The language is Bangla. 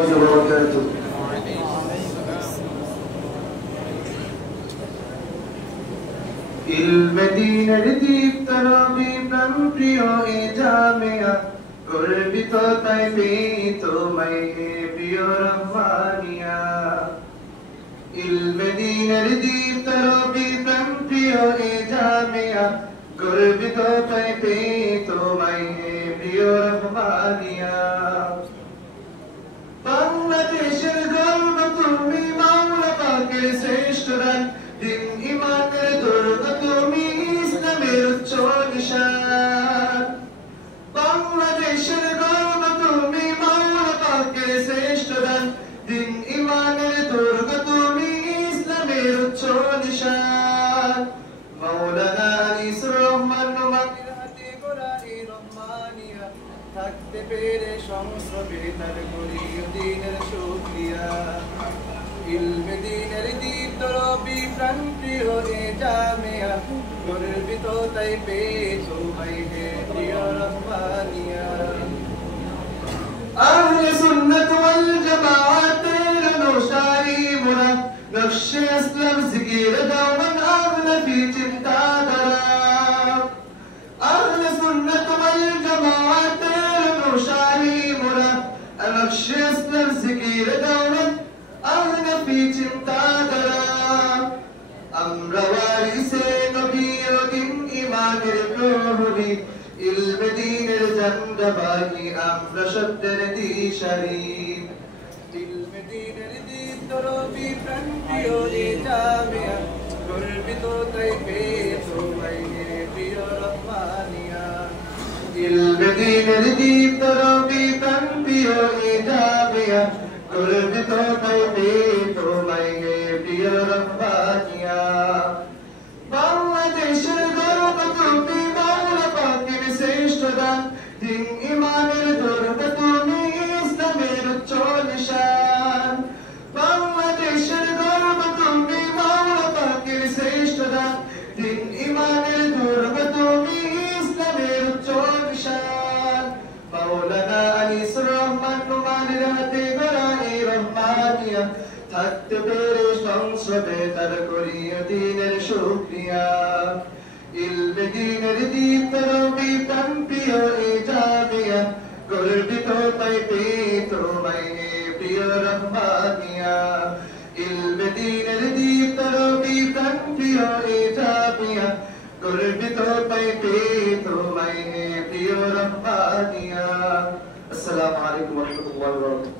وبركاته المدينة দীপ্ত রবি প্রাণ প্রিয় এ জামিয়া গর্বিত তাই পেয়ে তোমায় হে প্রিয় রহমানিয়া المدينة দীপ্ত রবি প্রাণ প্রিয় এ জামিয়া গর্বিত তাই পেয়ে তোমায় হে প্রিয় রহমানিয়া বাংলাদেশের গর্ব তুমি মাওলা পাকের শ্রেষ্ঠ দান দিন ইমানের দুর্গ তুমি ইসলামের উচ্চ নিশান বাংলাদেশের গর্ব তুমি মাওলা পাকের শ্রেষ্ঠ দান দিন ইমানের দুর্গ তুমি ইসলামের উচ্চ নিশান মাওলানা আনিসুর রহমান নোমানের হাতে গড়া এই রহমানিয়া থাকতে পেরে সংস্রবে তার করি দিনের শুকরিয়া ইলমে দ্বীনের দীপ্ত রবি প্রাণ প্রিয় এ জামিয়া গর্বিত তাই পেয়ে তোমায় হে প্রিয় রহমানিয়া আহলে সুন্নাত ওয়াল জামাআতের অনুসারী মোরা নকশে ইসলাম জিকির দাওয়ান আগলা ফি চিন্তাধারা আহলে সুন্নাত ওয়াল জামাআতের অনুসারী মোরা নকশে ইসলাম জিকির দাওয়ান আগলা ফি চিন্তাধারা আমরা ওয়ারিসে নবী ও দিন ইমানের প্রহরী ইলমে দ্বীনের ঝান্ডাবাহী আমরা সত্যের দিশারি ইলমে দ্বীনের দীপ্ত রবি প্রাণ প্রিয় এ জামিয়া গর্বিত তাই পেয়ে তোমায় হে প্রিয় রহমানিয়া ইলমে দ্বীনের দীপ্ত রবি প্রাণ প্রিয় এ জামিয়া গর্বিত তাই পেয়ে তোমায় হে প্রিয় রহমানিয়া বাংলাদেশের গর্ব তুমি মাওলা পাকের শ্রেষ্ঠ দান দিন ইমানের দুর্গ তুমি ইসলামের উচ্চ নিশান বাংলাদেশের গর্ব তুমি মাওলা পাকের শ্রেষ্ঠ দান দিন ইমানের দুর্গ তুমি ইসলামের উচ্চ নিশান মাওলানা আনিসুর রহমান নোমানের হাতে গড়া এই রহমানিয়া থাকতে পেরে সংসদে তার করিয়া দিনের শুকরিয়া ইলমে দ্বীনের দীপ্ত রবি প্রাণ প্রিয় এ জামিয়া গর্বিত তাই পেয়ে তোমায় হে প্রিয় রহমানিয়া ইলমে দ্বীনের দীপ্ত রবি প্রাণ প্রিয় এ জামিয়া গর্বিত তাই পেয়ে তোমায় হে প্রিয় রহমানিয়া আসসালামু আলাইকুম ওয়া রাহমাতুল্লাহি ওয়া বারাকাতুহু